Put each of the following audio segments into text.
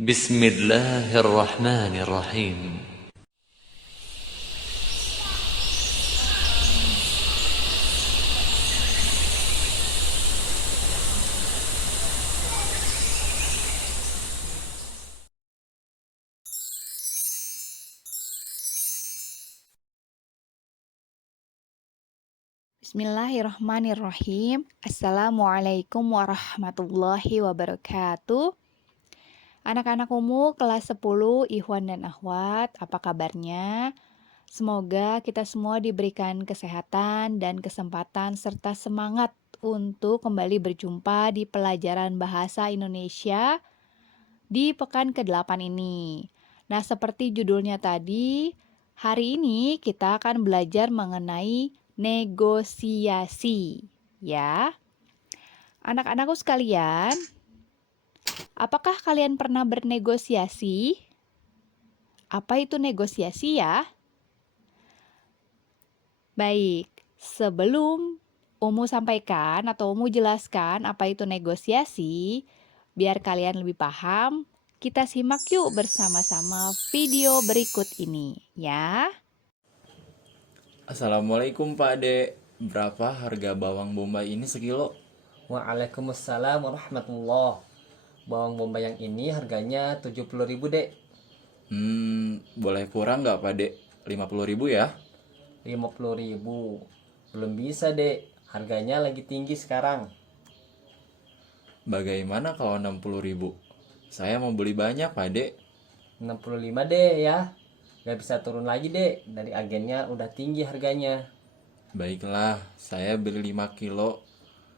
بسم الله الرحمن الرحيم. Bismillahirrahmanirrahim. Assalamualaikum warahmatullahi wabarakatuh. Anak-anak umum kelas 10, Ikhwan dan Akhwat, apa kabarnya? Semoga kita semua diberikan kesehatan dan kesempatan serta semangat untuk kembali berjumpa di pelajaran bahasa Indonesia di pekan ke-8 ini. Nah, seperti judulnya tadi, hari ini kita akan belajar mengenai negosiasi, ya. Anak-anakku sekalian, apakah kalian pernah bernegosiasi? Apa itu negosiasi ya? Baik, sebelum Umu sampaikan atau Umu jelaskan apa itu negosiasi, biar kalian lebih paham, kita simak yuk bersama-sama video berikut ini, ya. Assalamualaikum Pak Ade. Berapa harga bawang bombay ini sekilo? Waalaikumsalam warahmatullah. Bawang bombay yang ini harganya 70.000 dek. Boleh kurang nggak Pak Ade? 50.000 ya? 50.000 belum bisa dek. Harganya lagi tinggi sekarang. Bagaimana kalau 60.000? Saya mau beli banyak Pak Ade. 65 dek ya. Gak bisa turun lagi dek. Dari agennya udah tinggi harganya. Baiklah, saya beli 5 kilo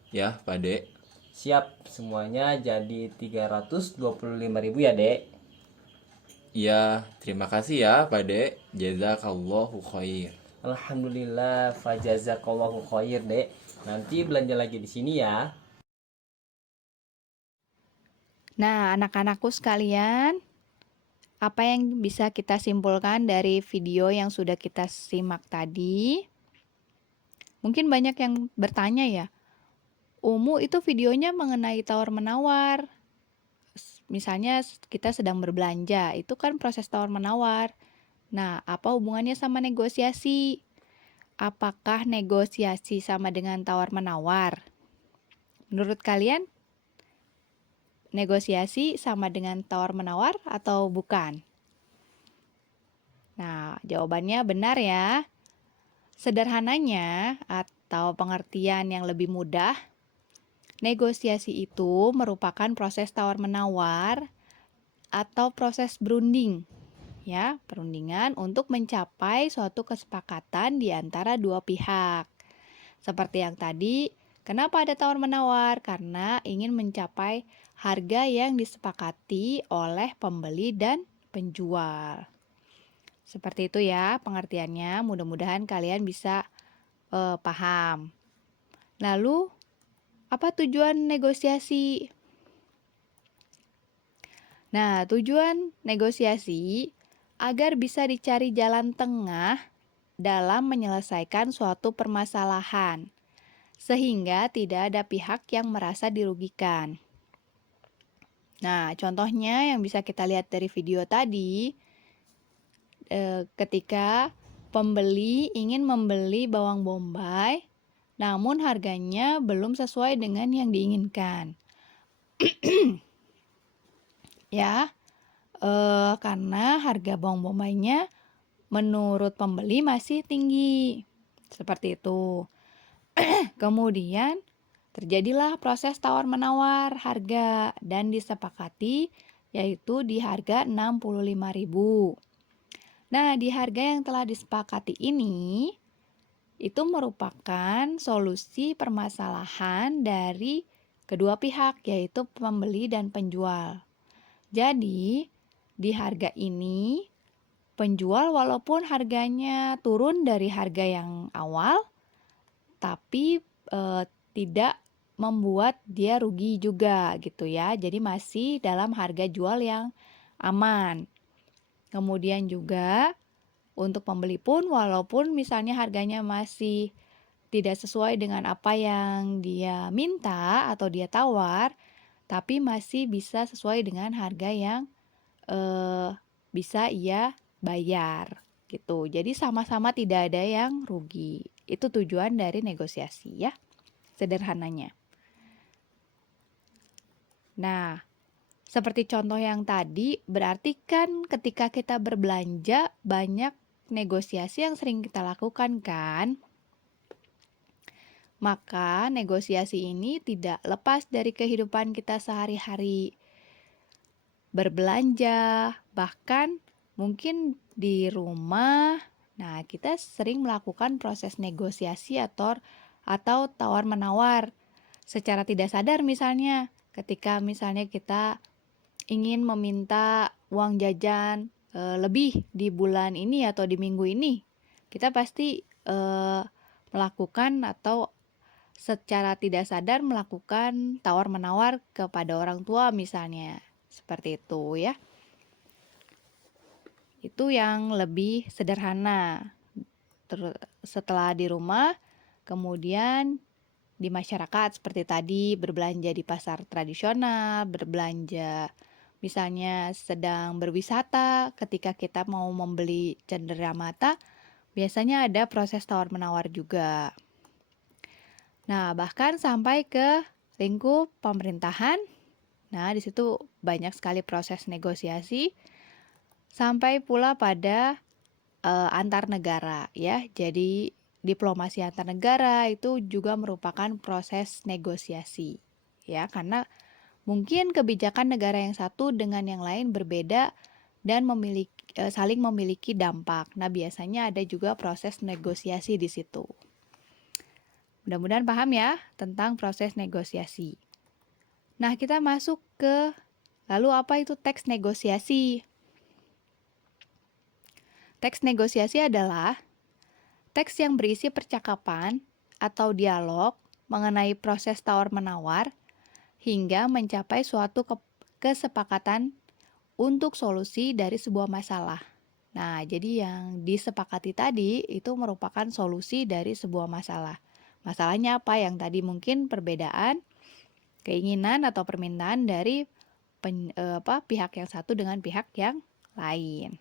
ya Pak Ade. Siap, semuanya jadi 325.000 ya dek. Iya, terima kasih ya Pak Ade. Jazakallahu khair. Alhamdulillah, fajazakallahu khair dek. Nanti belanja lagi di sini ya. Nah, anak-anakku sekalian, apa yang bisa kita simpulkan dari video yang sudah kita simak tadi? Mungkin banyak yang bertanya ya, Umu itu videonya mengenai tawar-menawar. Misalnya kita sedang berbelanja, itu kan proses tawar-menawar. Nah, apa hubungannya sama negosiasi? Apakah negosiasi sama dengan tawar-menawar? Menurut kalian, negosiasi sama dengan tawar-menawar atau bukan? Nah, jawabannya benar ya. Sederhananya atau pengertian yang lebih mudah, negosiasi itu merupakan proses tawar-menawar atau proses berunding, ya, perundingan untuk mencapai suatu kesepakatan di antara dua pihak. Seperti yang tadi, kenapa ada tawar-menawar? Karena ingin mencapai harga yang disepakati oleh pembeli dan penjual. Seperti itu ya pengertiannya, mudah-mudahan kalian bisa paham. Lalu, apa tujuan negosiasi? Nah, tujuan negosiasi agar bisa dicari jalan tengah dalam menyelesaikan suatu permasalahan, sehingga tidak ada pihak yang merasa dirugikan. Nah, contohnya yang bisa kita lihat dari video tadi, ketika pembeli ingin membeli bawang bombay, namun harganya belum sesuai dengan yang diinginkan. Ya, karena harga bawang bombaynya menurut pembeli masih tinggi. Seperti itu. Kemudian terjadilah proses tawar-menawar harga dan disepakati yaitu di harga 65.000. Nah, di harga yang telah disepakati ini itu merupakan solusi permasalahan dari kedua pihak yaitu pembeli dan penjual. Jadi, di harga ini penjual walaupun harganya turun dari harga yang awal tapi tidak membuat dia rugi juga gitu ya. Jadi masih dalam harga jual yang aman. Kemudian juga untuk pembeli pun walaupun misalnya harganya masih tidak sesuai dengan apa yang dia minta atau dia tawar, tapi masih bisa sesuai dengan harga yang bisa ia bayar gitu. Jadi sama-sama tidak ada yang rugi. Itu tujuan dari negosiasi ya, sederhananya. Nah, seperti contoh yang tadi, berarti kan ketika kita berbelanja banyak negosiasi yang sering kita lakukan kan? Maka negosiasi ini tidak lepas dari kehidupan kita sehari-hari. Berbelanja, bahkan mungkin di rumah. Nah, kita sering melakukan proses negosiasi atau tawar-menawar secara tidak sadar misalnya. Ketika misalnya kita ingin meminta uang jajan lebih di bulan ini atau di minggu ini, kita pasti melakukan atau secara tidak sadar melakukan tawar-menawar kepada orang tua misalnya. Seperti itu ya. Itu yang lebih sederhana. Setelah di rumah, kemudian di masyarakat seperti tadi berbelanja di pasar tradisional, berbelanja misalnya sedang berwisata, ketika kita mau membeli cenderamata, biasanya ada proses tawar-menawar juga. Nah, bahkan sampai ke lingkup pemerintahan. Nah, di situ banyak sekali proses negosiasi sampai pula pada antar negara ya. Jadi diplomasi antar negara itu juga merupakan proses negosiasi ya, karena mungkin kebijakan negara yang satu dengan yang lain berbeda dan saling memiliki dampak. Nah, biasanya ada juga proses negosiasi di situ. Mudah-mudahan paham ya tentang proses negosiasi. Nah, kita masuk ke lalu apa itu teks negosiasi? Teks negosiasi adalah teks yang berisi percakapan atau dialog mengenai proses tawar-menawar hingga mencapai suatu kesepakatan untuk solusi dari sebuah masalah. Nah, jadi yang disepakati tadi itu merupakan solusi dari sebuah masalah. Masalahnya apa? Yang tadi mungkin perbedaan keinginan atau permintaan dari pihak yang satu dengan pihak yang lain.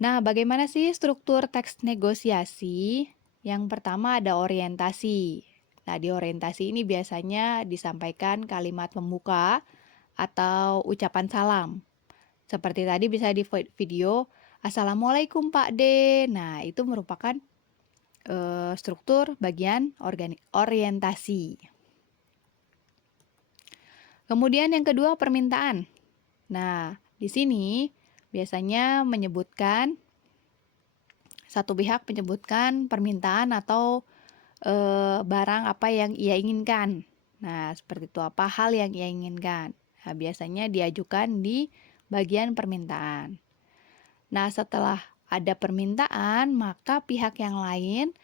Nah, bagaimana sih struktur teks negosiasi? Yang pertama ada orientasi. Nah, di orientasi ini biasanya disampaikan kalimat pembuka atau ucapan salam. Seperti tadi bisa di video, Assalamualaikum Pak D. Nah, itu merupakan struktur bagian orientasi. Kemudian yang kedua permintaan. Nah, di sini biasanya menyebutkan satu pihak menyebutkan permintaan atau barang apa yang ia inginkan. Nah, seperti itu, apa hal yang ia inginkan. Nah, biasanya diajukan di bagian permintaan. Nah, setelah ada permintaan, maka pihak yang lain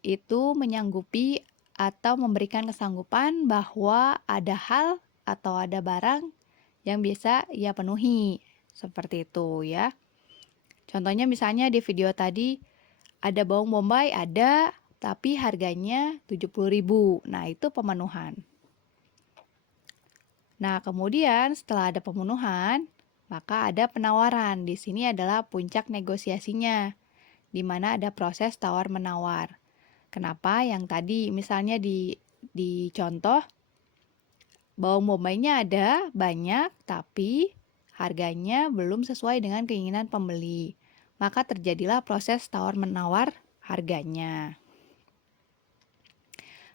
itu menyanggupi atau memberikan kesanggupan bahwa ada hal atau ada barang yang bisa ia penuhi. Seperti itu ya. Contohnya misalnya di video tadi ada bawang bombay, ada, tapi harganya 70.000. Nah, itu pemenuhan. Nah, kemudian setelah ada pemenuhan, maka ada penawaran. Di sini adalah puncak negosiasinya, di mana ada proses tawar-menawar. Kenapa? Yang tadi misalnya di contoh, bawang bombaynya ada banyak, tapi harganya belum sesuai dengan keinginan pembeli. Maka terjadilah proses tawar-menawar harganya.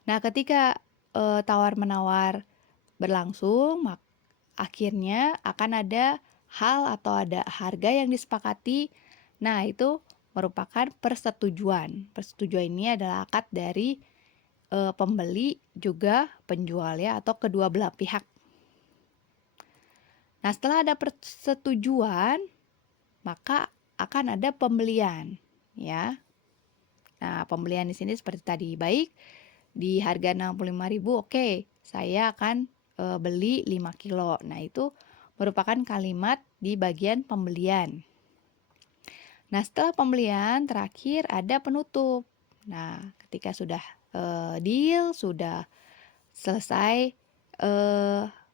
Nah, ketika tawar-menawar berlangsung, akhirnya akan ada hal atau ada harga yang disepakati. Nah, itu merupakan persetujuan. Persetujuan ini adalah akad dari pembeli juga penjual ya, atau kedua belah pihak. Nah, setelah ada persetujuan, maka akan ada pembelian ya. Nah, pembelian di sini seperti tadi, baik di harga 65.000, oke, saya akan beli 5 kilo. Nah, itu merupakan kalimat di bagian pembelian. Nah, setelah pembelian terakhir ada penutup. Nah, ketika sudah deal, sudah selesai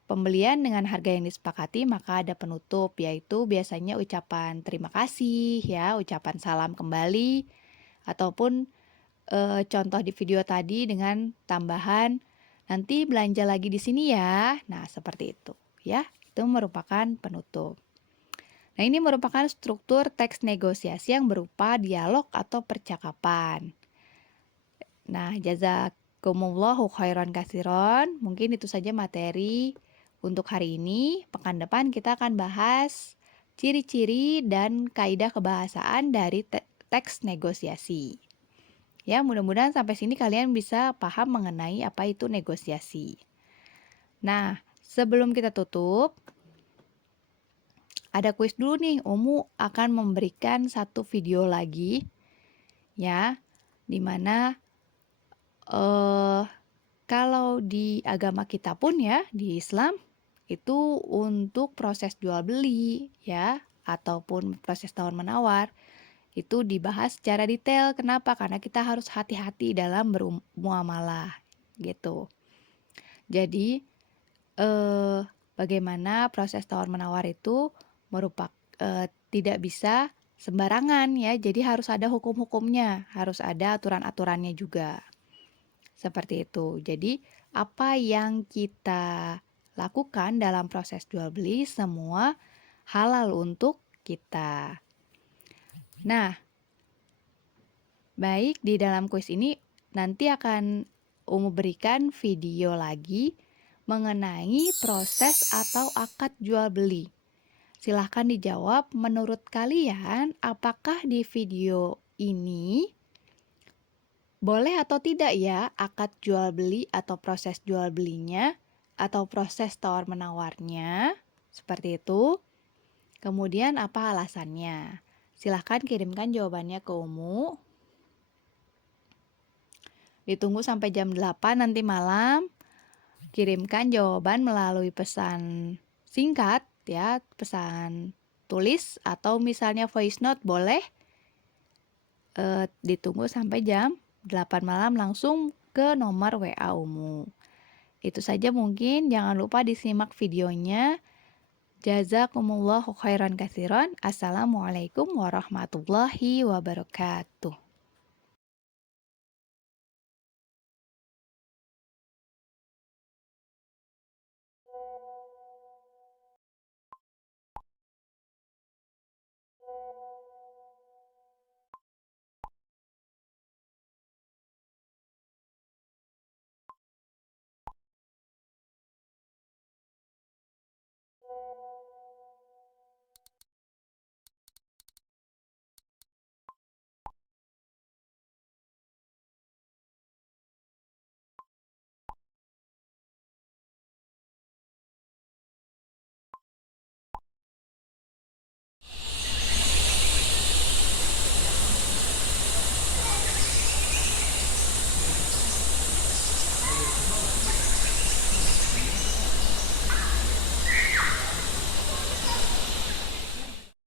pembelian dengan harga yang disepakati, maka ada penutup, yaitu biasanya ucapan terima kasih ya, ucapan salam kembali, ataupun contoh di video tadi dengan tambahan nanti belanja lagi di sini ya. Nah, seperti itu ya. Itu merupakan penutup. Nah, ini merupakan struktur teks negosiasi yang berupa dialog atau percakapan. Nah, jazakumullahu khairan katsiron. Mungkin itu saja materi untuk hari ini. Pekan depan kita akan bahas ciri-ciri dan kaidah kebahasaan dari teks negosiasi. Ya, mudah-mudahan sampai sini kalian bisa paham mengenai apa itu negosiasi. Nah, sebelum kita tutup, ada kuis dulu nih. Umu akan memberikan satu video lagi, ya, dimana kalau di agama kita pun ya, di Islam, itu untuk proses jual beli, ya, ataupun proses tawar-menawar, itu dibahas secara detail. Kenapa? Karena kita harus hati-hati dalam bermuamalah gitu. Jadi bagaimana proses tawar-menawar itu tidak bisa sembarangan ya. Jadi harus ada hukum-hukumnya, harus ada aturan-aturannya juga. Seperti itu. Jadi apa yang kita lakukan dalam proses jual beli semua halal untuk kita. Nah, baik, di dalam kuis ini nanti akan Umu berikan video lagi mengenai proses atau akad jual beli. Silahkan dijawab, menurut kalian apakah di video ini boleh atau tidak ya akad jual beli atau proses jual belinya atau proses tawar menawarnya? Seperti itu. Kemudian apa alasannya? Silahkan kirimkan jawabannya ke Umu. Ditunggu sampai jam 8 nanti malam. Kirimkan jawaban melalui pesan singkat ya, pesan tulis atau misalnya voice note boleh. Ditunggu sampai jam 8 malam langsung ke nomor WA Umu. Itu saja mungkin, jangan lupa disimak videonya. Jazakumullahu khairan katsiran. Assalamualaikum warahmatullahi wabarakatuh.